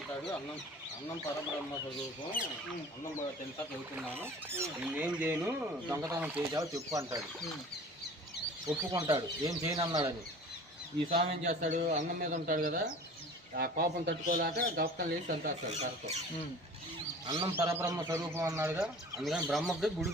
అంటాడు, అన్నం అన్నం పరబ్రహ్మ స్వరూపం, అన్నం తింటా చదువుతున్నాను, నేనేం చేయను, దొంగతనం చేసావు చెప్పు అంటాడు. ఒప్పుకుంటాడు, ఏం చేయను అన్నాడని. ఈ స్వామి ఏం చేస్తాడు, అన్నం మీద ఉంటాడు కదా, ఆ కోపం తట్టుకోలేక గప్పకం లేచి చంపేస్తాడు కరతో. అన్నం పరబ్రహ్మ స్వరూపం అన్నాడుగా, అందుకని బ్రహ్మకి గుడి